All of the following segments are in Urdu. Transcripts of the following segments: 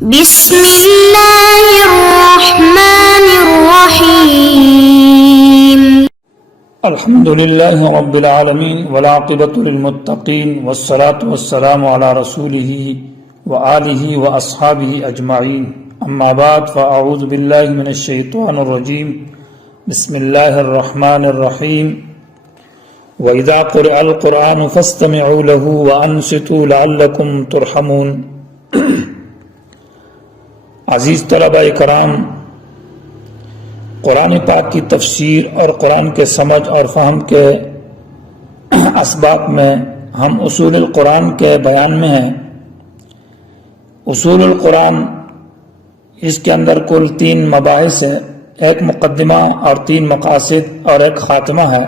بسم اللہ الرحمن الرحیم الحمد للہ رب العالمین والعاقبۃ للمتقین والصلاة والسلام علی رسولہ وآلہ واصحابہ اجمعین اما بعد فاعوذ باللہ من الشیطان الرجیم بسم اللہ الرحمن الرحیم وَإِذَا قُرِئَ الْقُرْآنُ فَاسْتَمِعُوا لَهُ وَأَنصِتُوا لَعَلَّكُمْ تُرْحَمُونَ۔ عزیز طلبہ کرام، قرآن پاک کی تفسیر اور قرآن کے سمجھ اور فہم کے اسباب میں ہم اصول القرآن کے بیان میں ہیں۔ اصول القرآن، اس کے اندر کل 3 مباحث ہیں، ایک مقدمہ اور 3 مقاصد اور ایک خاتمہ ہے۔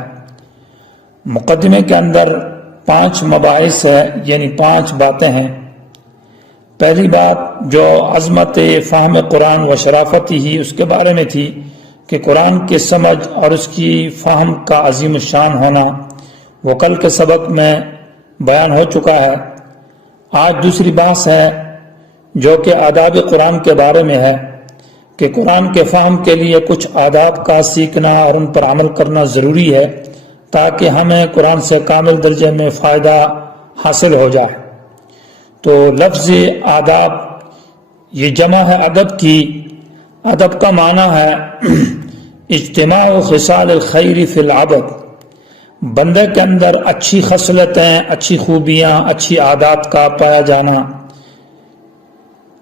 مقدمے کے اندر 5 مباحث ہے، یعنی 5 باتیں ہیں۔ پہلی بات جو عظمت فہم قرآن و شرافت ہی اس کے بارے میں تھی کہ قرآن کی سمجھ اور اس کی فہم کا عظیم الشان ہونا، وہ کل کے سبق میں بیان ہو چکا ہے۔ آج دوسری بحث ہے جو کہ آداب قرآن کے بارے میں ہے کہ قرآن کے فہم کے لیے کچھ آداب کا سیکھنا اور ان پر عمل کرنا ضروری ہے تاکہ ہمیں قرآن سے کامل درجے میں فائدہ حاصل ہو جائے۔ تو لفظ آداب یہ جمع ہے ادب کی۔ ادب کا معنی ہے اجتماع خصال الخیر فی العبد، بندے کے اندر اچھی خصلتیں، اچھی خوبیاں، اچھی عادات کا پایا جانا۔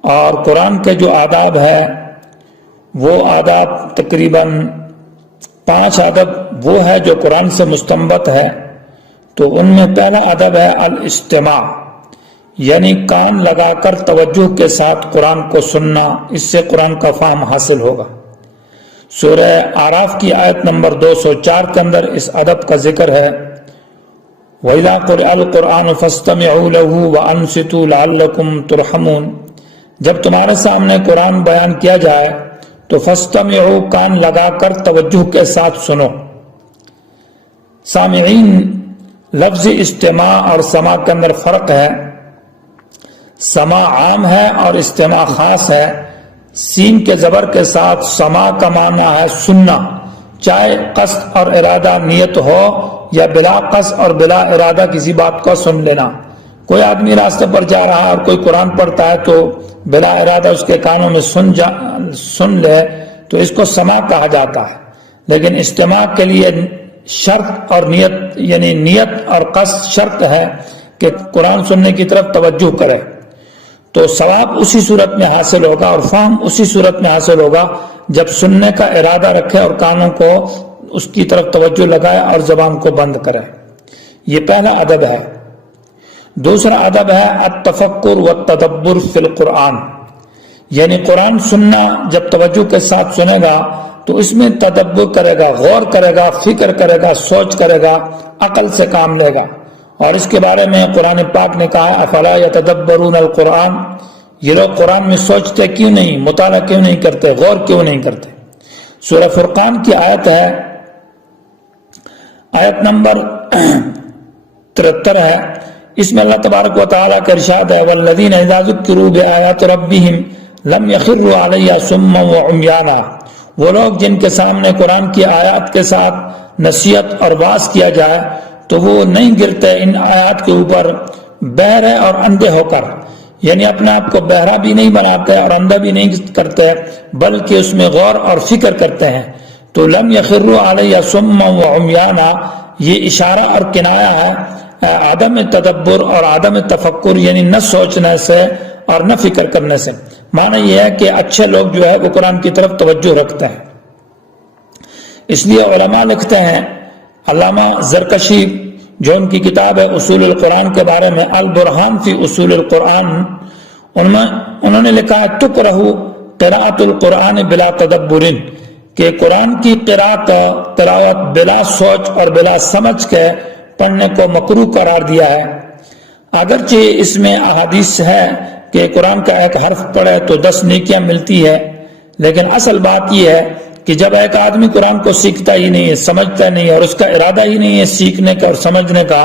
اور قرآن کے جو آداب ہے وہ آداب تقریباً 5 ادب وہ ہے جو قرآن سے مستنبط ہے۔ تو ان میں پہلا ادب ہے الاستماع، یعنی کان لگا کر توجہ کے ساتھ قرآن کو سننا، اس سے قرآن کا فہم حاصل ہوگا۔ سورہ اعراف کی آیت نمبر 204 کے اندر اس ادب کا ذکر ہے، وَإِذَا قُرِئَ الْقُرْآنُ فَاسْتَمِعُوا لَهُ وَأَنصِتُوا لَعَلَّكُمْ تُرْحَمُونَ۔ جب تمہارے سامنے قرآن بیان کیا جائے تو فَاسْتَمِعُوا، کان لگا کر توجہ کے ساتھ سنو۔ سامعین، لفظ استماع اور سماع کے اندر فرق ہے۔ سماع عام ہے اور استماع خاص ہے۔ سین کے زبر کے ساتھ سماع کا معنی ہے سننا، چاہے قصد اور ارادہ نیت ہو یا بلا قصد اور بلا ارادہ کسی بات کو سن لینا۔ کوئی آدمی راستے پر جا رہا ہے اور کوئی قرآن پڑھتا ہے تو بلا ارادہ اس کے کانوں میں سن لے تو اس کو سماع کہا جاتا ہے۔ لیکن استماع کے لیے شرط اور نیت، یعنی نیت اور قصد شرط ہے کہ قرآن سننے کی طرف توجہ کرے، تو ثواب اسی صورت میں حاصل ہوگا اور فہم اسی صورت میں حاصل ہوگا جب سننے کا ارادہ رکھے اور کانوں کو اس کی طرف توجہ لگائے اور زبان کو بند کرے۔ یہ پہلا ادب ہے۔ دوسرا ادب ہے التفکر والتدبر فی القرآن، یعنی قرآن سننا جب توجہ کے ساتھ سنے گا تو اس میں تدبر کرے گا، غور کرے گا، فکر کرے گا، سوچ کرے گا، عقل سے کام لے گا۔ اور اس کے بارے میں قرآن پاک نے کہا افلا یتدبرون القرآن، یہ لوگ قرآن میں سوچتے کیوں نہیں، مطالعہ کیوں نہیں کرتے، غور کیوں نہیں کرتے۔ سورہ فرقان کی آیت ہے، آیت نمبر 73 ہے۔ اس میں اللہ تبارک و تعالیٰ کا ارشاد ہے والذین اذا ذکروا بآیات ربہم لم یخروا علیہا صما وعمیانا، وہ لوگ جن کے سامنے قرآن کی آیات کے ساتھ نصیحت اور واعظ کیا جائے تو وہ نہیں گرتے ان آیات کے اوپر بہرے اور اندھے ہو کر، یعنی اپنے آپ کو بہرا بھی نہیں بناتے اور اندھا بھی نہیں کرتے بلکہ اس میں غور اور فکر کرتے ہیں۔ تو لم یخروا علیہ صما وعمیانا، یہ اشارہ اور کنایہ ہے عدم تدبر اور عدم تفکر، یعنی نہ سوچنے سے اور نہ فکر کرنے سے۔ معنی یہ ہے کہ اچھے لوگ جو ہے وہ قرآن کی طرف توجہ رکھتے ہیں۔ اس لیے علماء لکھتے ہیں، علامہ زرکشی جو ان کی کتاب ہے اصول القرآن کے بارے میں البرہان فی اصول القرآن، انہوں نے لکھا تکرہ قراءۃ القرآن بلا تدبر، کہ قرآن کی تلاوت بلا سوچ اور بلا سمجھ کے پڑھنے کو مکروہ قرار دیا ہے۔ اگرچہ اس میں احادیث ہے کہ قرآن کا ایک حرف پڑھے تو 10 نیکیاں ملتی ہے، لیکن اصل بات یہ ہے کہ جب ایک آدمی قرآن کو سیکھتا ہی نہیں ہے، سمجھتا نہیں ہے اور اس کا ارادہ ہی نہیں ہے سیکھنے کا اور سمجھنے کا،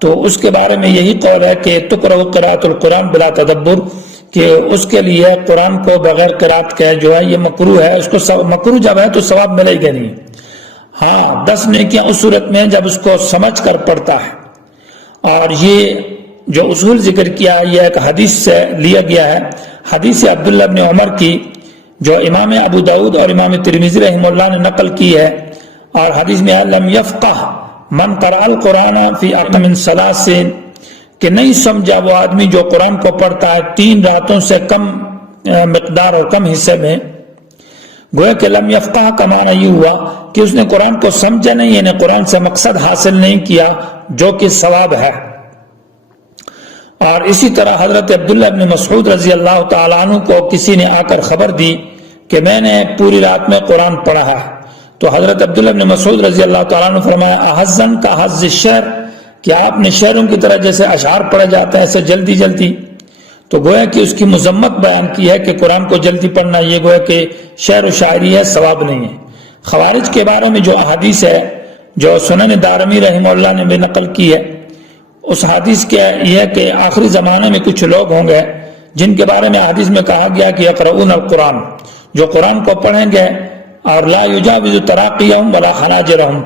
تو اس کے بارے میں یہی قول ہے کہ تکرہ قراءۃ القرآن بلا تدبر، کہ اس کے لیے قرآن کو بغیر قرات کے جو ہے یہ مکروہ ہے، اس کو مکروہ جب ہے تو ثواب ملے گا نہیں. ہاں 10 نیکیاں اس صورت میں جب اس کو سمجھ کر پڑھتا ہے. اور یہ جو اصول ذکر کیا یہ ایک حدیث سے لیا گیا ہے، حدیث عبداللہ بن عمر کی، جو امام ابو داؤد اور امام ترمذی رحمہ اللہ نے نقل کی ہے. اور حدیث میں لم یفقہ من قرأ القرآن فی اقل من ثلاث، کہ نہیں سمجھا وہ آدمی جو قرآن کو پڑھتا ہے 3 راتوں سے کم مقدار اور کم حصے میں. گویا کہ لم یفقہ کا معنی یہ ہوا کہ اس نے قرآن کو سمجھا نہیں، یعنی قرآن سے مقصد حاصل نہیں کیا جو کہ ثواب ہے. اور اسی طرح حضرت عبداللہ بن مسعود رضی اللہ تعالیٰ عنہ کو کسی نے آ کر خبر دی کہ میں نے پوری رات میں قرآن پڑھا ہے، تو حضرت عبداللہ بن مسعود رضی اللہ تعالیٰ عنہ فرمایا احزن کا حز الشعر، کہ آپ نے شعروں کی طرح جیسے اشعار پڑھے جاتے ہیں ایسے جلدی جلدی. تو گویا کہ اس کی مذمت بیان کی ہے کہ قرآن کو جلدی پڑھنا یہ گویا کہ شعر و شاعری ہے، ثواب نہیں ہے. خوارج کے بارے میں جو احادیث ہے جو سنن دارمی رحمہ اللہ نے بھی نقل کی ہے، اس حدیث کے یہ ہے کہ آخری زمانے میں کچھ لوگ ہوں گے جن کے بارے میں حدیث میں کہا گیا کہ یقرؤون القرآن، جو قرآن کو پڑھیں گے اور لا یجاوز تراقیہم ولا حناجرہم،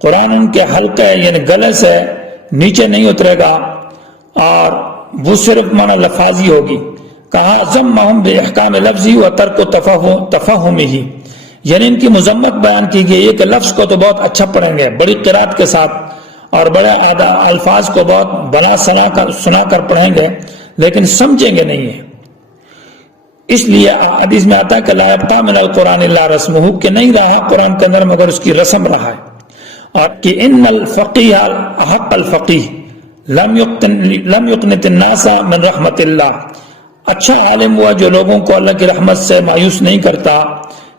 قرآن ان کے حلقے یعنی گلے سے نیچے نہیں اترے گا اور وہ صرف معنی لفاظی ہوگی. کہا ذمہم باحکام لفظی و ترک تفہمہ، یعنی ان کی مذمت بیان کی گئی ہے کہ لفظ کو تو بہت اچھا پڑھیں گے بڑی قرات کے ساتھ اور بڑے الفاظ کو بہت بنا سنا کر پڑھیں گے لیکن سمجھیں گے نہیں ہے. اس لیے حدیث میں آتا ہے کہ لا یبقى من القرآن الا رسمہ، کہ نہیں رہا قرآن کے اندر مگر اس کی رسم رہا ہے. اور کہ ان الفقیہ احق الفقیہ لم یقنط الناس من رحمت اللہ، اچھا عالم ہوا جو لوگوں کو اللہ کی رحمت سے مایوس نہیں کرتا،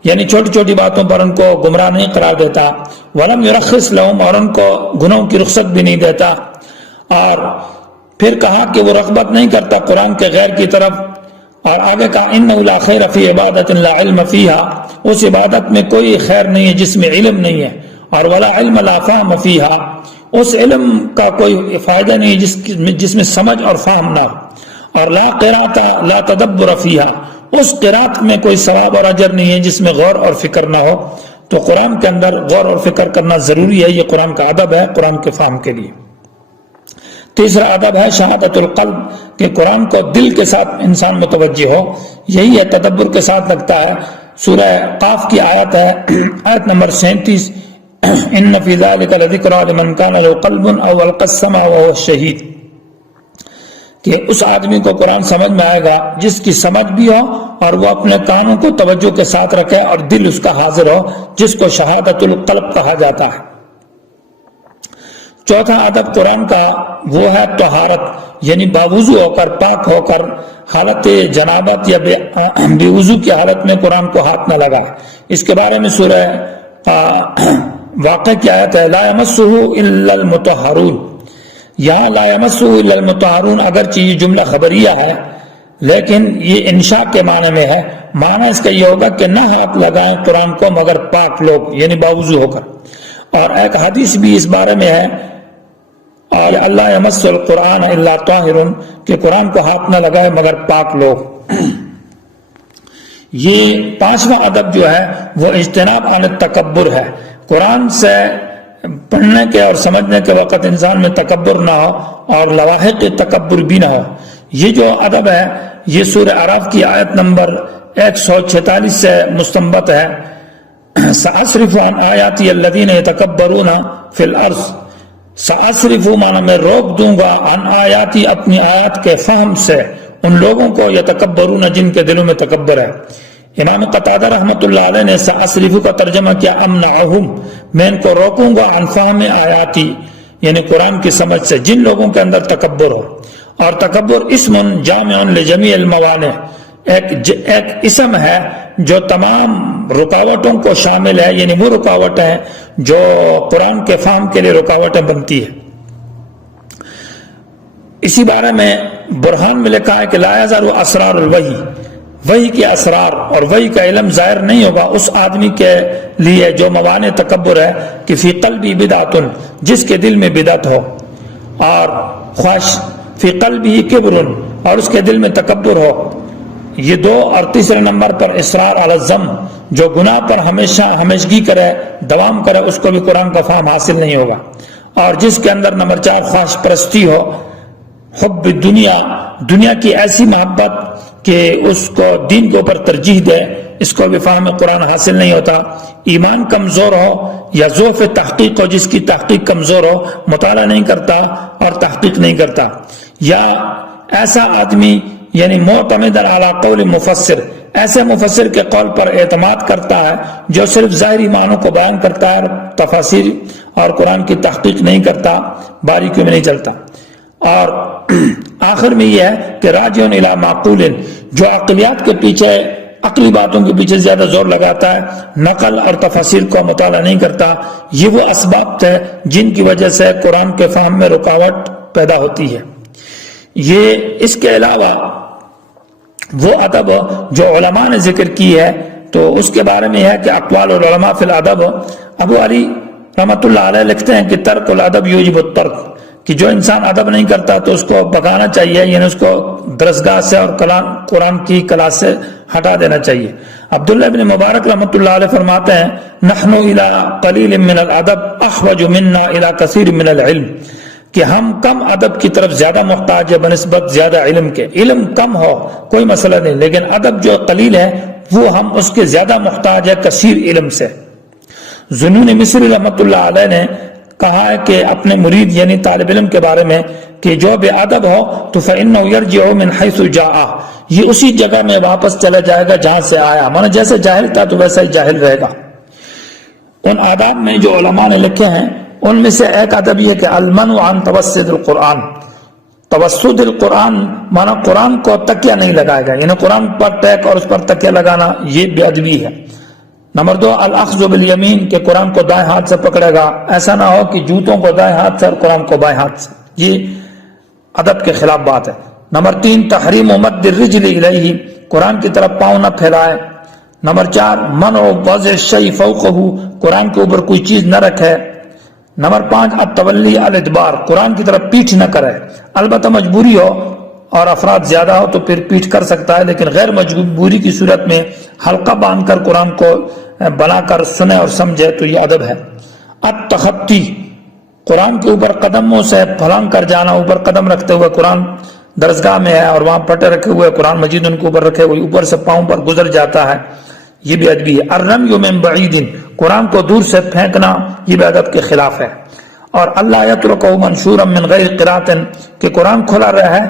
یعنی چھوٹی چھوٹی باتوں پر ان کو گمراہ نہیں قرار دیتا. ولم یرخص لهم، اور ان کو گناہوں کی رخصت بھی نہیں دیتا. اور پھر کہا کہ وہ رغبت نہیں کرتا قرآن کے غیر کی طرف. اور آگے کہا انہ لا خیر فی عبادت لا علم فیہا، اس عبادت میں کوئی خیر نہیں ہے جس میں علم نہیں ہے. اور ولا علم لا فہم فیہا، اس علم کا کوئی فائدہ نہیں جس میں سمجھ اور فہم نہ ہو. اور لا قرات لا تدبر فیہا، اس قرات میں کوئی ثواب اور اجر نہیں ہے جس میں غور اور فکر نہ ہو. تو قرآن کے اندر غور اور فکر کرنا ضروری ہے، یہ قرآن کا ادب ہے قرآن کے فہم کے لیے. تیسرا ادب ہے شہادت القلب، کہ قرآن کو دل کے ساتھ انسان متوجہ ہو، یہی ہے تدبر کے ساتھ لگتا ہے. سورہ قاف کی آیت ہے، آیت نمبر 37، ان فی ذلک لذکری لمن کان له قلب او القى السمع وهو شہید، کہ اس آدمی کو قرآن سمجھ میں آئے گا جس کی سمجھ بھی ہو اور وہ اپنے کانوں کو توجہ کے ساتھ رکھے اور دل اس کا حاضر ہو، جس کو شہادت القلب کہا جاتا ہے. چوتھا ادب قرآن کا وہ ہے طہارت، یعنی باوضو ہو کر پاک ہو کر حالت جنابت یا بے وضو کی حالت میں قرآن کو ہاتھ نہ لگا. اس کے بارے میں سورہ واقع کی آیت ہے لا یمسہ الا المطہرون. یہاں لا یمسہ الا المطہرون اگرچہ یہ جملہ خبریہ ہے لیکن یہ انشاء کے معنی میں ہے. معنی اس کا یہ ہوگا کہ نہ ہاتھ لگائیں قرآن کو مگر پاک لوگ، یعنی باوضو ہو کر. اور ایک حدیث بھی اس بارے میں ہے، اور اللہ یمس القرآن الا طاہر، کہ قرآن کو ہاتھ نہ لگائے مگر پاک لوگ. یہ پانچواں ادب جو ہے وہ اجتناب عن التکبر ہے. قرآن سے پڑھنے کے اور سمجھنے کے وقت انسان میں تکبر نہ ہو اور لواحق تکبر بھی نہ ہو. یہ جو ادب ہے یہ سورہ اعراف کی آیت نمبر 146 سے مستنبط ہے. سأصرف عن آیاتی الذین یتکبرون فی الارض، سأصرف معنی میں روک دوں گا عن آیاتی اپنی آیات کے فہم سے ان لوگوں کو یتکبرون جن کے دلوں میں تکبر ہے. امام قتادہ رحمۃ اللہ علیہ نے سأصرف کا ترجمہ کیا امنعہم، میں ان کو روکوں گا عن فہم آیاتی، یعنی قرآن کی سمجھ سے جن لوگوں کے اندر تکبر ہو. اور تکبر اسم جامع لجمیع الموانع، ایک اسم ہے جو تمام رکاوٹوں کو شامل ہے، یعنی وہ رکاوٹیں جو قرآن کے فہم کے لیے رکاوٹیں بنتی ہے. اسی بارے میں برہان میں لکھا ہے کہ لا یزال اسرار الوحی، وحی کے اسرار اور وحی کا علم ظاہر نہیں ہوگا اس آدمی کے لیے جو موانع تکبر ہے کہ فی قلبی بدعت، جس کے دل میں بدعت ہو، اور خواہش فی قلبی کبر، اور اس کے دل میں تکبر ہو، یہ 2 اور تیسرے نمبر پر اصرار علی الذم، جو گناہ پر ہمیشگی کرے، دوام کرے، اس کو بھی قرآن کا فہم حاصل نہیں ہوگا۔ اور جس کے اندر نمبر 4 خواہش پرستی ہو، حب دنیا کی ایسی محبت کہ اس کو دین کے اوپر ترجیح دے، اس کو بھی فہم قرآن حاصل نہیں ہوتا۔ ایمان کمزور ہو یا ضعف تحقیق ہو، جس کی تحقیق کمزور ہو، مطالعہ نہیں کرتا اور تحقیق نہیں کرتا، یا ایسا آدمی یعنی معتمد علی قول مفسر، ایسے مفسر کے قول پر اعتماد کرتا ہے جو صرف ظاہری معنوں کو بیان کرتا ہے، تفاسیر اور قرآن کی تحقیق نہیں کرتا، باریکیوں میں نہیں چلتا۔ اور آخر میں یہ ہے کہ راجعون الی معقول، جو عقلیات کے پیچھے، عقلی باتوں کے پیچھے زیادہ زور لگاتا ہے، نقل اور تفاسیر کو مطالعہ نہیں کرتا، یہ وہ اسباب ہے جن کی وجہ سے قرآن کے فہم میں رکاوٹ پیدا ہوتی ہے۔ یہ اس کے علاوہ وہ ادب جو علماء نے ذکر کی ہے، تو اس کے بارے میں ہے کہ اقوال العلماء فی الادب، ابو علی رحمۃ اللہ علیہ لکھتے ہیں کہ ترک الادب یوجب الترک، کہ جو انسان ادب نہیں کرتا تو اس کو بھگانا چاہیے، یعنی اس کو درسگاہ سے اور قرآن کی کلاس سے ہٹا دینا چاہیے۔ عبداللہ بن مبارک رحمۃ اللہ علیہ فرماتے ہیں نحن الی قلیل من الادب احوج منا الی کثیر من العلم، کہ ہم کم ادب کی طرف زیادہ محتاج ہے بنسبت زیادہ علم کے۔ علم کم ہو کوئی مسئلہ نہیں، لیکن ادب جو قلیل ہے وہ ہم اس کے زیادہ محتاج ہے کثیر علم سے۔ ذنون مصری رحمۃ اللہ علیہ نے کہا ہے کہ اپنے مرید یعنی طالب علم کے بارے میں کہ جو بے ادب ہو تو فإنه يرجع من حيث جاء، یہ اسی جگہ میں واپس چلا جائے گا جہاں سے آیا، مانا جیسے جاہل تھا تو ویسا ہی جاہل رہے گا۔ ان آداب میں جو علماء نے لکھے ہیں ان میں سے ایک ادب یہ کہ المنع عن توسد القرآن، توسد القرآن مانا قرآن کو تکیہ نہیں لگائے گا، یعنی قرآن پر ٹیک اور اس پر تکیہ لگانا یہ بے ادبی ہے۔ نمبر 2 الاخذ بالیمین، کہ قرآن کو دائیں ہاتھ سے پکڑے گا، ایسا نہ ہو کہ جوتوں کو دائیں ہاتھ سے اور قرآن کو بائیں ہاتھ سے، یہ ادب کے خلاف بات ہے۔ نمبر 3 تحریم مد الرجل الیہ، قرآن کی طرف پاؤں نہ پھیلائے۔ نمبر 4 منع وضع الشیء فوقہ، قرآن کے اوپر کوئی چیز نہ رکھے۔ نمبر 5 التولی الادبار، قرآن کی طرف پیٹھ نہ کرے، البتہ مجبوری ہو اور افراد زیادہ ہو تو پھر پیٹھ کر سکتا ہے، لیکن غیر مجبوری کی صورت میں حلقہ باندھ کر قرآن کو بنا کر سنے اور سمجھے تو یہ ادب ہے۔ التخطی، قرآن کے اوپر قدموں سے پھلانگ کر جانا، اوپر قدم رکھتے ہوئے قرآن درسگاہ میں ہے اور وہاں پٹے رکھے ہوئے قرآن مجید ان کے اوپر رکھے ہوئے اوپر سے پاؤں پر گزر جاتا ہے، یہ بھی ادبی ہے۔ الرمی من بعید، قرآن کو دور سے پھینکنا یہ بھی ادب کے خلاف ہے۔ اور اللہ یترکہ منشورا من غیر قراءۃ، کہ قرآن کھلا رہے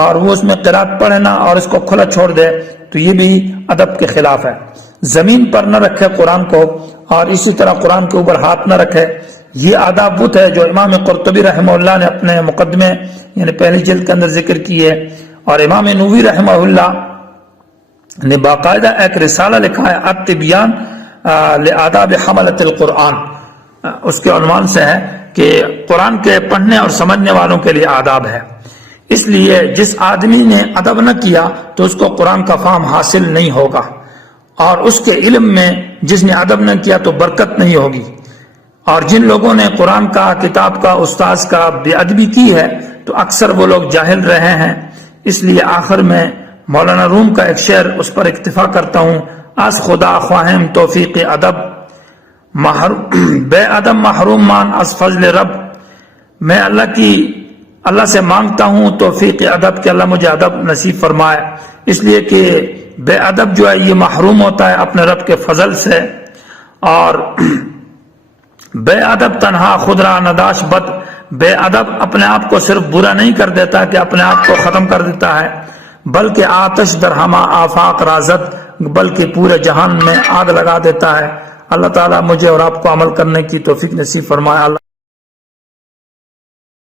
اور وہ اس میں قرات پڑھے نہ اور اس کو کھلا چھوڑ دے تو یہ بھی ادب کے خلاف ہے۔ زمین پر نہ رکھے قرآن کو اور اسی طرح قرآن کے اوپر ہاتھ نہ رکھے، یہ آداب وہ ہے جو امام قرطبی رحمہ اللہ نے اپنے مقدمے یعنی پہلی جلد کے اندر ذکر کی ہے، اور امام نووی رحمہ اللہ نے باقاعدہ ایک رسالہ لکھا ہے التبیان لآداب حملۃ القرآن، اس کے عنوان سے ہے کہ قرآن کے پڑھنے اور سمجھنے والوں کے لیے آداب ہے۔ اس لیے جس آدمی نے ادب نہ کیا تو اس کو قرآن کا فہم حاصل نہیں ہوگا، اور اس کے علم میں جس نے ادب نہ کیا تو برکت نہیں ہوگی۔ اور جن لوگوں نے قرآن کا، کتاب کا، استاذ کا بے ادبی کی ہے تو اکثر وہ لوگ جاہل رہے ہیں۔ اس لیے آخر میں مولانا روم کا ایک شعر اس پر اکتفا کرتا ہوں، از خدا خواہم توفیق ادب، بے ادب محروم مان از فضل رب، میں اللہ سے مانگتا ہوں توفیق ادب کہ اللہ مجھے ادب نصیب فرمائے، اس لیے کہ بے ادب جو ہے یہ محروم ہوتا ہے اپنے رب کے فضل سے، اور بے ادب تنہا خود را نداش بد، بے ادب اپنے آپ کو صرف برا نہیں کر دیتا کہ اپنے آپ کو ختم کر دیتا ہے، بلکہ آتش در ہما آفاق رازد، بلکہ پورے جہان میں آگ لگا دیتا ہے۔ اللہ تعالیٰ مجھے اور آپ کو عمل کرنے کی توفیق نصیب فرمائے۔